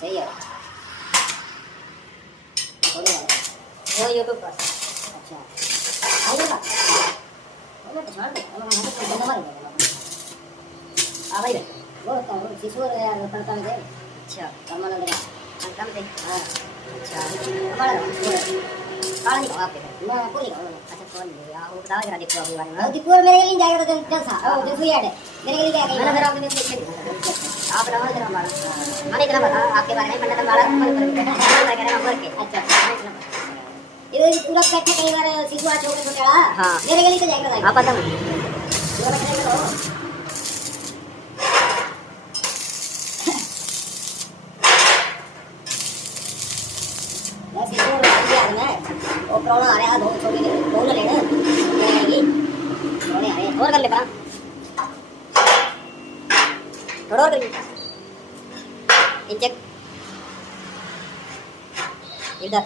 सही है वो यूट्यूब पर अच्छा आइएगा वो तो छोड़ दे हम तो बंद मार देंगे आ भाई वो तो शिशु यार करता है अच्छा कमल लगा काम पे हां अच्छा हमारा काला नहीं आप पे मैं कोई नहीं अच्छा कौन नहीं आप वो बताओ जरा देखो अभी बारे में दीपुर मेरे लिए जाएगा तो जलसा ओ देखो यार मेरे लिए जाएगा मैंने जरा आपने देख आप रहा जरा हमारा मैंने इतना बता आपके बारे में पंडित हमारा मन कर के नंबर के अच्छा ये पूरा बैठे कई बार शिशु आ छोटे छोटे वाला हां मेरे लिए तो जाएगा हां पता नहीं पूरा बैठे करो बस ये और यार मैं वो प्रोना आ रहा है बहुत छोटी बहुत लेना लेगी प्रोने आ रहे और कर ले परा थोड़ा और कर इंजेक्ट इधर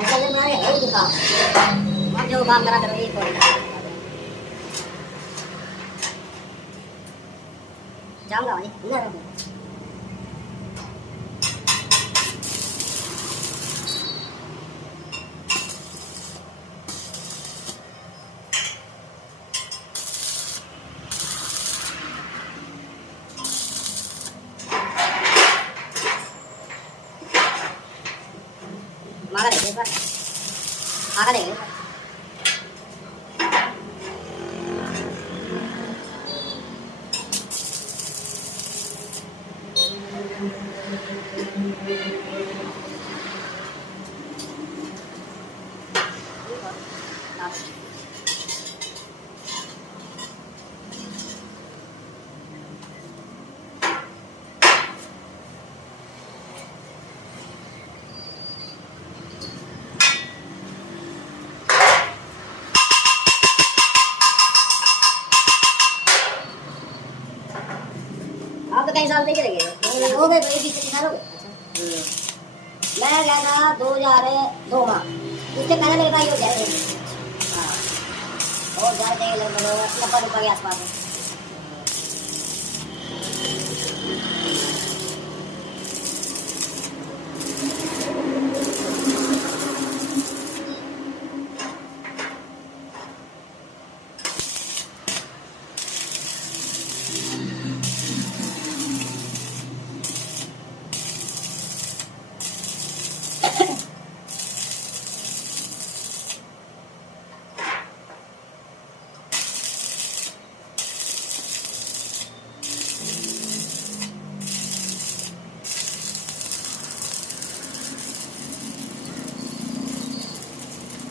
ऐसा ले मारे है दिखा हम जो काम करा करो ये कोई जाऊंगा भाई ना रुको मारा दे पर आगा दे आप तो कई साल से चले गए हो गए भाई 20 साल हो गए मैं गया था 2002 में उससे पहले मेरे भाई हो गए हाँ और घर गए लगभग 90 रुपये के आसपास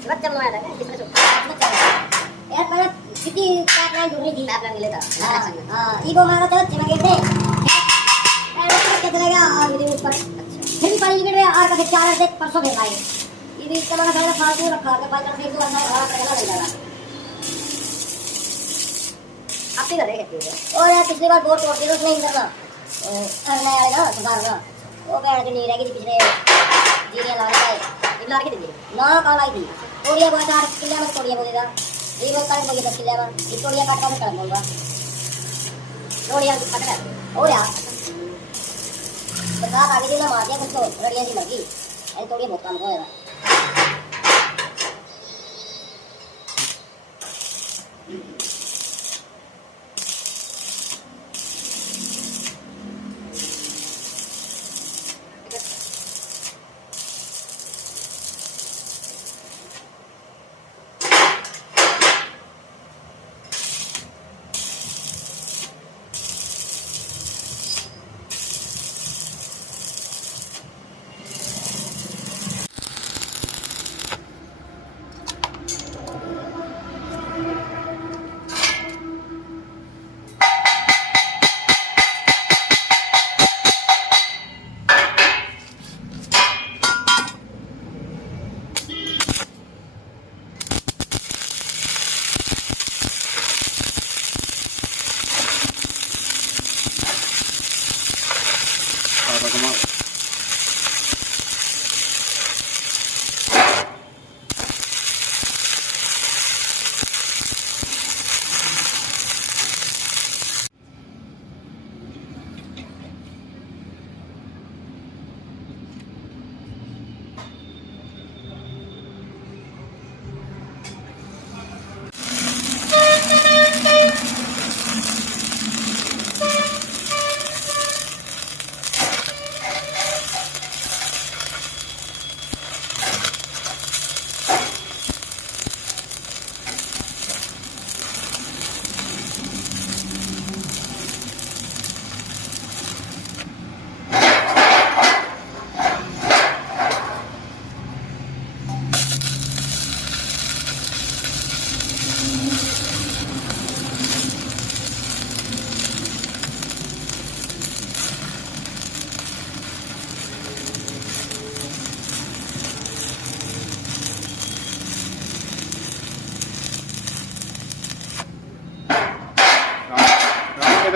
बच्चा बनाया था कितना छोटा यार पहले कितनी पाइपलाइन ढूंढनी थी पाइपलाइन मिले था हां ईगो मारा था चला गए थे क्या चलेगा और वीडियो ऊपर अच्छा फिर भी पानी गिर गया और कभी 4 से परसों भेज आए ये भी इतना सारा फालतू रखा के पाइप से तो अंदर हवा पड़ेगा लग जाएगा आप ही करेंगे और यार पिछली बार बोर्ड तोड़ के उसने नहीं करना करना आएगा सुधार का वो बैठ के नहीं रहेगी पिछले जीरियां लगा के इला के दे ना काला ही थी तोड़िया बहुत 4 किलो में तोड़िया बोलेगा ये वो काट बोले 10 किलो में ये तोड़िया काट का कर बोलूंगा तोड़िया काट कर ओ यार बता आगे दिन मार दिया कुछ तो रड़िया की मर्जी ऐसे तोड़िया बहुत काम होएगा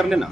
कर लेना।